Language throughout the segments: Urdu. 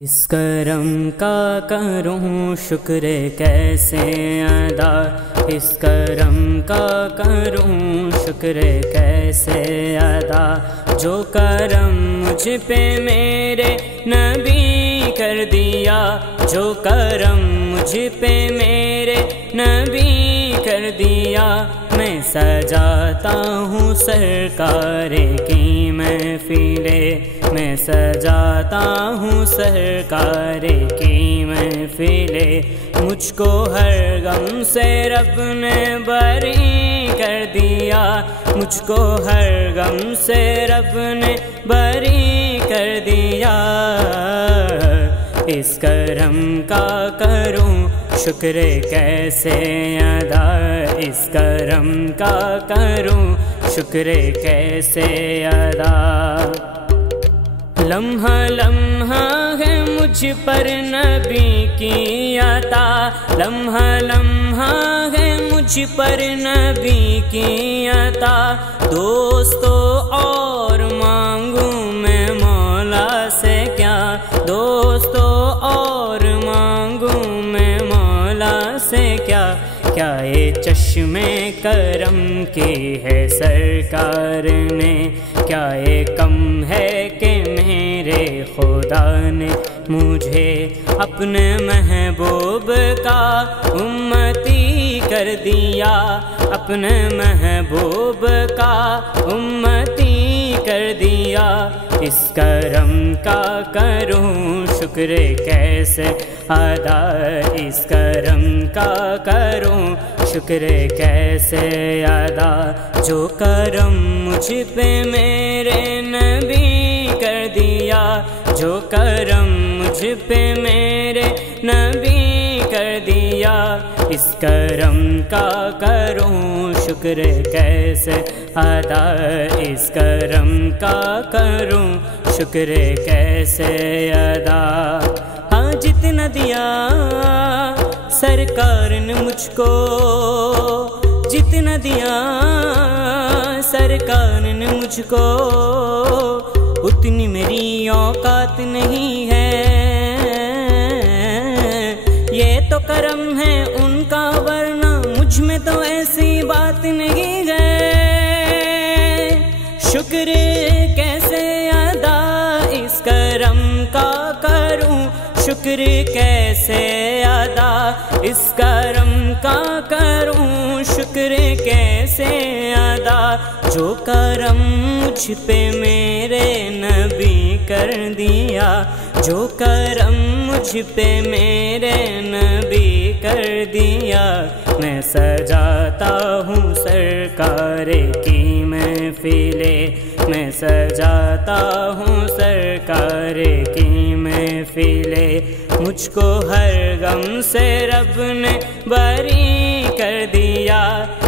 اس کرم کا کروں شکر کیسے ادا، اس کرم کا کروں شکر کیسے ادا، جو کرم مجھ پہ میرے نبی کر دیا، جو کرم مجھ پہ میرے نبی کر دیا، میں سجاتا ہوں سرکار کی محفلیں، میں سجاتا ہوں سرکار کی محفلیں، مجھ کو ہر غم سے رب نے بری کر دیا، مجھ کو ہر غم سے رب نے بری کر دیا، اس کرم کا کروں شکر کیسے ادا، اس کرم کا کروں شکر کیسے ادا، لمحہ لمحہ ہے مجھ پر نبی کی عطا، لمحہ لمحہ ہے مجھ پر نبی کی عطا، دوستو اور مانگوں میں مولا سے کیا، دوستو اور مانگوں میں مولا سے کیا، کیا یہ چشمے کرم کی ہے سرکار نے، کیا یہ کم ہے کہ میرے خدا نے مجھے اپنے محبوب کا امتی کر دیا، اپنے محبوب کا امتی کر دیا، اس کرم کا کروں شکر کیسے ادا، اس کرم کا کروں شکر کیسے ادا، جو کرم مجھ پہ میرے نبی کر دیا، جو کرم مجھ پہ میرے نبی کر دیا، اس کرم کا کروں شکر کیسے ادا، اس کرم کا کروں شکر کیسے ادا، ہاں جتنا دیا سرکار نے مجھ کو، جتنا دیا سرکار نے مجھ کو، اتنی میری اوقات نہیں ہے، یہ تو کرم ہے ان کا ورنہ مجھ میں تو ایسی بات نہیں ہے، شکر کیسے ادا اس کرم کا کروں، شکر کیسے ادا اس کرم کا کروں، شکر کیسے ادا، جو کرم مجھ پہ میرے نبی کر دیا، جو کرم مجھ پہ میرے نبی کر دیا، میں سجاتا ہوں سرکار کی محفلیں، میں سجاتا ہوں سرکار کی محفلیں، مجھ کو ہر غم سے رب نے بری کر دیا،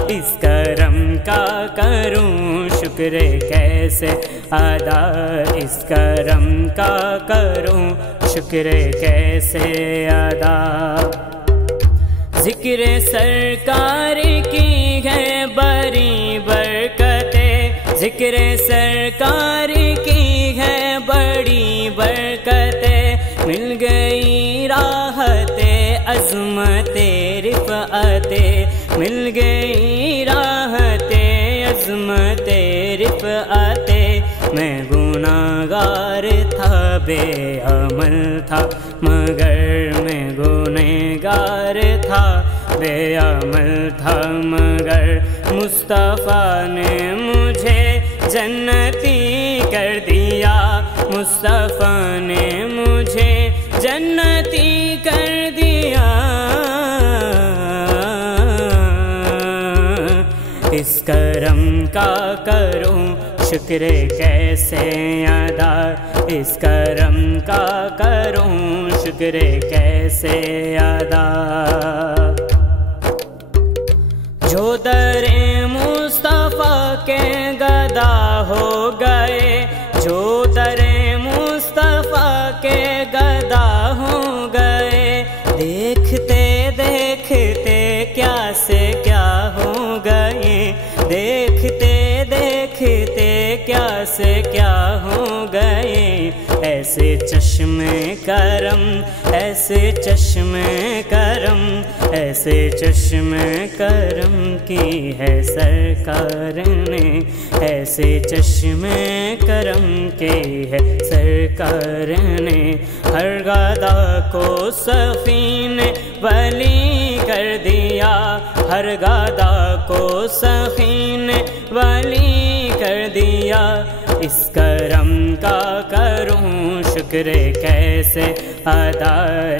اس کرم کا کروں شکر کیسے ادا، اس کرم کا کروں شکر کیسے ادا، ذکر سرکار کی ہے بڑی برکتیں، ذکر سرکار کی ہے بڑی برکتیں، مل گئی راحت عظمت رفعت، مل گئی راحت عظمت رفعت، میں گناہگار تھا بے عمل تھا مگر، میں گنہگار تھا بے عمل تھا مگر، مصطفیٰ نے مجھے جنتی کر دیا، مصطفیٰ نے مجھے جنتی کر دیا، اس کرم کا کروں شکر کیسے ادا، اس کرم کا کروں شکر کیسے ادا، جو در مصطفیٰ کے گدا ہو گئے، جو در مصطفیٰ کے گدا ہو گئے، دیکھتے دیکھتے کیا سے کیا ہو گئے، دیکھتے دیکھتے کیا سے کیا ہو گئے، ایسے چشمے چشمے کرم، ایسے چشمے کرم، ایسے چشمے کرم کی ہے سرکار نے، ایسے چشمے کرم کی ہے سرکار نے۔ ہر گدھا کو سفینے ولی کر دیا، ہر گدھا کو سفینے ولی کر دیا۔ اس کرم کا کروں شکر کیسے ادا،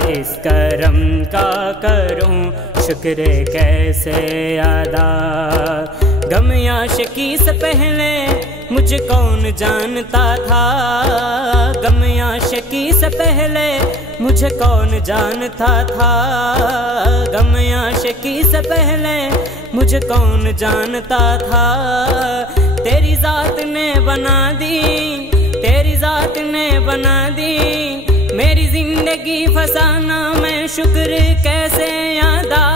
اس کرم کا کروں شکر کیسے ادا۔ غم عاشقی سے پہلے مجھے کون جانتا تھا، غم عاشقی سے پہلے مجھے کون جانتا تھا، غم عاشقی سے پہلے مجھے کون جانتا تھا۔ تیری ذات نے بنا دی، تیری ذات نے بنا دی میری زندگی فسانہ، میں شکر کیسے ادا،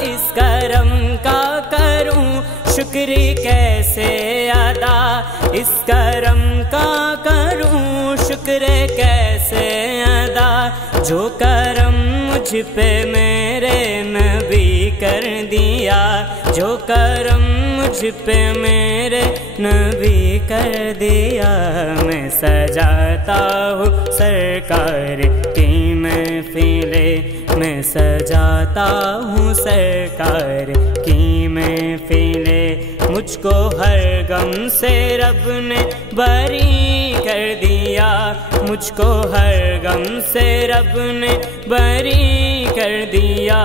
اس کرم کا کروں شکر کیسے ادا، اس کرم کا کروں شکر کیسے ادا۔ جو کرم مجھ پہ میرے نبی کر دیا، جو کرم مجھ پہ میرے نبی کر دیا، میں سجاتا ہوں سرکار کی محفلیں، میں سجاتا ہوں سرکار کی محفلیں۔ مجھ کو ہر غم سے رب نے بری کر دیا، مجھ کو ہر غم سے رب نے بری کر دیا۔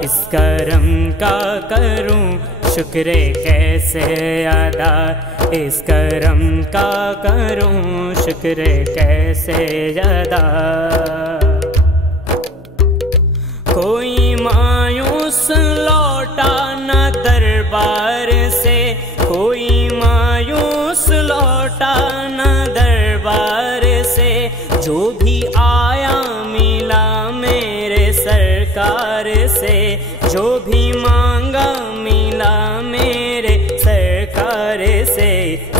اس کرم کا کروں شکر کیسے ادا، اس کرم کا کروں شکر کیسے ادا۔ کوئی مایوس لوٹا نہ دربار سے، کوئی مایوس لوٹا نہ دربار سے، جو بھی آیا ملا میرے سرکار سے، جو بھی مانگا ملا میرے سرکار سے۔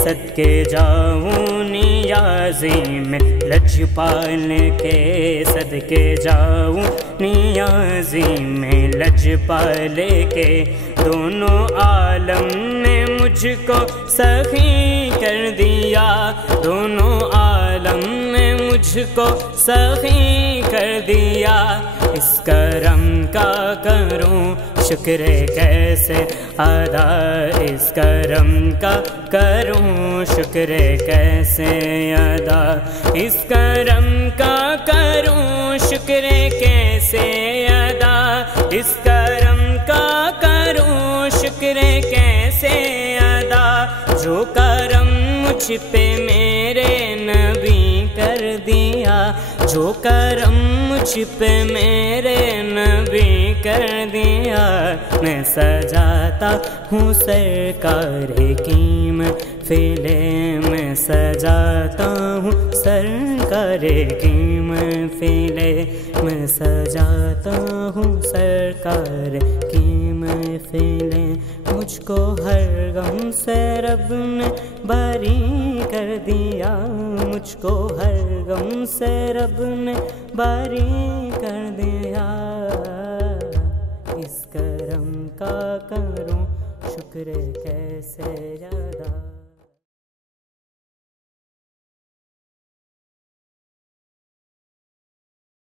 صدقے جاؤں نیازی میں لجپال کے، صدقے جاؤں نیازی میں لجپال کے، دونوں عالم نے مجھ کو سخی کر دیا، دونوں عالم نے مجھ کو سخی کر دیا۔ اس کرم کا کروں شکر کیسے ادا، اس کرم کا کروں شکر کیسے ادا، اس کرم کا کروں شکر کیسے ادا، اس کرم کا کروں شکر کیسے ادا۔ جو کرم مجھ پہ میرے نبی کر دیا، جو کرم مجھ پہ میرے نبی کر دیا، میں سجاتا ہوں سرکار کی محفلیں، میں سجاتا ہوں سرکار کی محفلیں، میں سجاتا ہوں سرکار کی محفلیں۔ مجھ کو ہر غم سے رب نے بری کر دیا، مجھ کو ہر غم سے رب نے بری کر دیا۔ اس کرم کا کروں شکر کیسے